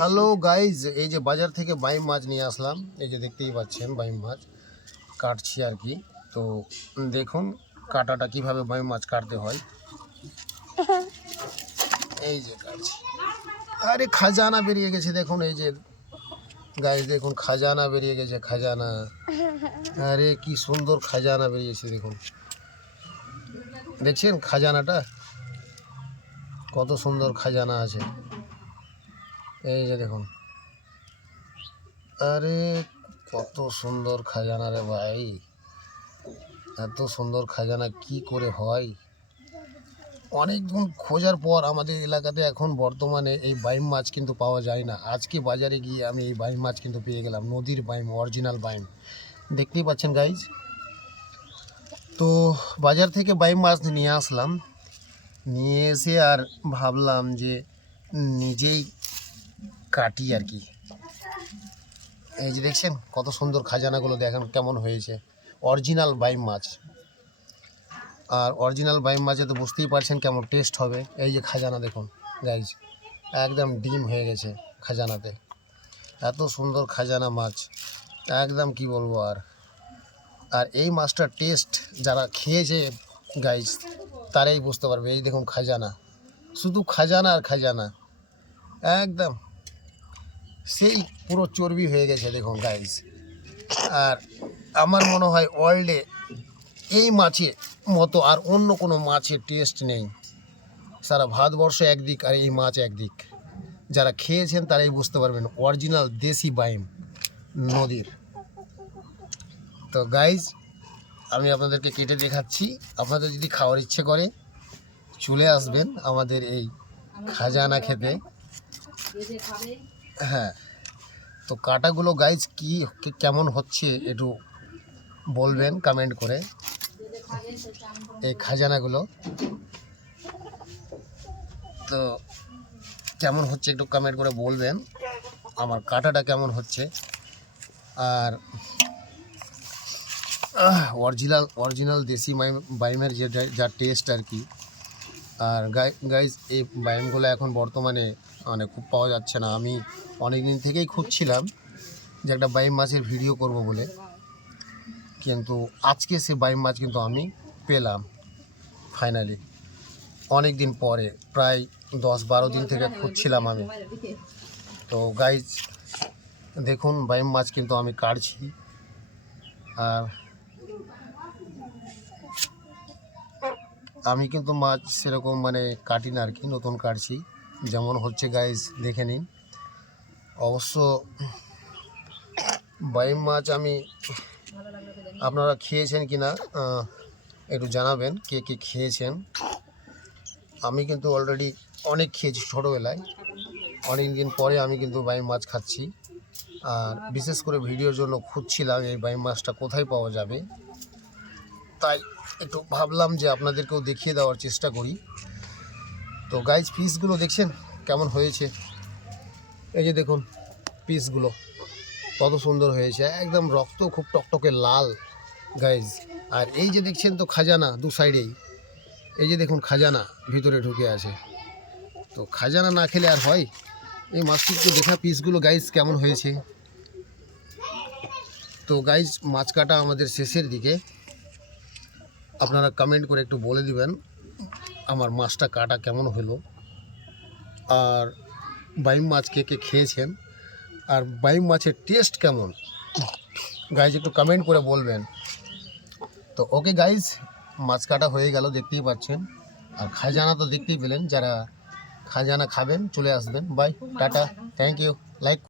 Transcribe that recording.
Hello guys, এই যে বাজার থেকে বাইম মাছ নিয়ে আসলাম। এই যে দেখতেই পাচ্ছেন বাইম মাছ কাটছি আর কি। তো দেখুন কাটাটা কিভাবে বাইম মাছ কাটতে হয়। এই যে কাটছি। আরে খাজানা বেরিয়ে গেছে দেখুন। এই যে গাইজ দেখুন খাজানা বেরিয়ে গেছে, খাজানা। আরে কি সুন্দর খাজানা বেরিয়েছে দেখুন, দেখছেন খাজানাটা কত সুন্দর খাজানা আছে। এই যে দেখুন, আরে কত সুন্দর খাজানা রে ভাই। এত সুন্দর খাজানা কি করে হয়? অনেকক্ষণ খোঁজার পর আমাদের এলাকাতে এখন বর্তমানে এই বাইম মাছ কিন্তু পাওয়া যায় না। আজকে বাজারে গিয়ে আমি এই বাইম মাছ কিন্তু পেয়ে গেলাম, নদীর বাইম, অরিজিনাল বাইম। দেখতেই পাচ্ছেন গাইজ। তো বাজার থেকে বাইম মাছ নিয়ে আসলাম, নিয়ে এসে আর ভাবলাম যে নিজেই কাটি আর কি। এই যে দেখছেন কত সুন্দর খাজানাগুলো, দেখেন কেমন হয়েছে। অরিজিনাল বাইম মাছ, আর অরিজিনাল বাইম মাছে তো বুঝতেই পারছেন কেমন টেস্ট হবে। এই যে খাজানা দেখুন গাইজ, একদম ডিম হয়ে গেছে খাজানাতে। এত সুন্দর খাজানা মাছ, একদম কি বলবো। আর এই মাছটার টেস্ট যারা খেয়েছে গাইজ তারাই বুঝতে পারবে। এই দেখুন খাজানা, শুধু খাজানা আর খাজানা, একদম সেই পুরো চর্বি হয়ে গেছে দেখুন গাইজ। আর আমার মনে হয় ওয়ার্ল্ডে এই মাছের মতো আর অন্য কোনো মাছের টেস্ট নেই। সারা ভারতবর্ষ একদিক আর এই মাছ একদিক। যারা খেয়েছেন তারাই বুঝতে পারবেন, অরিজিনাল দেশি বাইম নদীর। তো গাইজ আমি আপনাদেরকে কেটে দেখাচ্ছি। আপনাদের যদি খাওয়ার ইচ্ছে করে চলে আসবেন আমাদের এই খাজানা খেতে। হ্যাঁ, তো কাটাগুলো গাইজ কি কেমন হচ্ছে একটু বলবেন কমেন্ট করে। এই খাজানাগুলো তো কেমন হচ্ছে একটু কমেন্ট করে বলবেন, আমার কাটাটা কেমন হচ্ছে। আর অরিজিনাল দেশি বাইমের যা টেস্ট আর কি। আর গাইজ এই বাইমগুলো এখন বর্তমানে মানে খুব পাওয়া যাচ্ছে না। আমি অনেক দিন থেকেই খুঁজছিলাম যে একটা বাইম মাছের ভিডিও করব বলে, কিন্তু আজকে সে বাইম মাছ কিন্তু আমি পেলাম ফাইনালি। অনেক দিন পরে, প্রায় 10-12 দিন থেকে খুঁজছিলাম আমি। তো গাইজ দেখুন বাইম মাছ কিন্তু আমি কাটছি। আর আমি কিন্তু মাছ সেরকম মানে কাটি না আর কি, নতুন কাটছি। যেমন হচ্ছে গাইজ দেখে নিন। অবশ্য বাইম মাছ আমি, আপনারা খেয়েছেন কি না একটু জানাবেন, কে কে খেয়েছেন। আমি কিন্তু অলরেডি অনেক খেয়েছি ছোটোবেলায়। অনেক দিন পরে আমি কিন্তু বাইম মাছ খাচ্ছি। আর বিশেষ করে ভিডিওর জন্য খুঁজছিলাম এই বাইম মাছটা কোথায় পাওয়া যাবে, তাই একটু ভাবলাম যে আপনাদেরকেও দেখিয়ে দেওয়ার চেষ্টা করি। তো গাইজ পিসগুলো দেখছেন কেমন হয়েছে। এই যে দেখুন পিসগুলো কত সুন্দর হয়েছে, একদম রক্ত খুব টকটকে লাল গাইজ। আর এই যে দেখছেন তো খাজানা দু সাইডেই, এই যে দেখুন খাজানা ভিতরে ঢুকে আছে। তো খাজানা না খেলে আর হয়? এই মাছটি একটু দেখা পিসগুলো গাইজ কেমন হয়েছে। তো গাইজ মাছ কাটা আমাদের শেষের দিকে। আপনারা কমেন্ট করে একটু বলে দিবেন আমার মাছটা কাটা কেমন হলো। আর বাইম মাছ কে কে খেয়েছেন, আর বাইম মাছের টেস্ট কেমন গাইজ একটু কমেন্ট করে বলবেন। তো ওকে গাইজ, মাছ কাটা হয়ে গেল দেখতেই পাচ্ছেন। আর খাজানা তো দেখতেই পেলেন। যারা খাজানা খাবেন চলে আসবেন। Bye, tata, thank you, like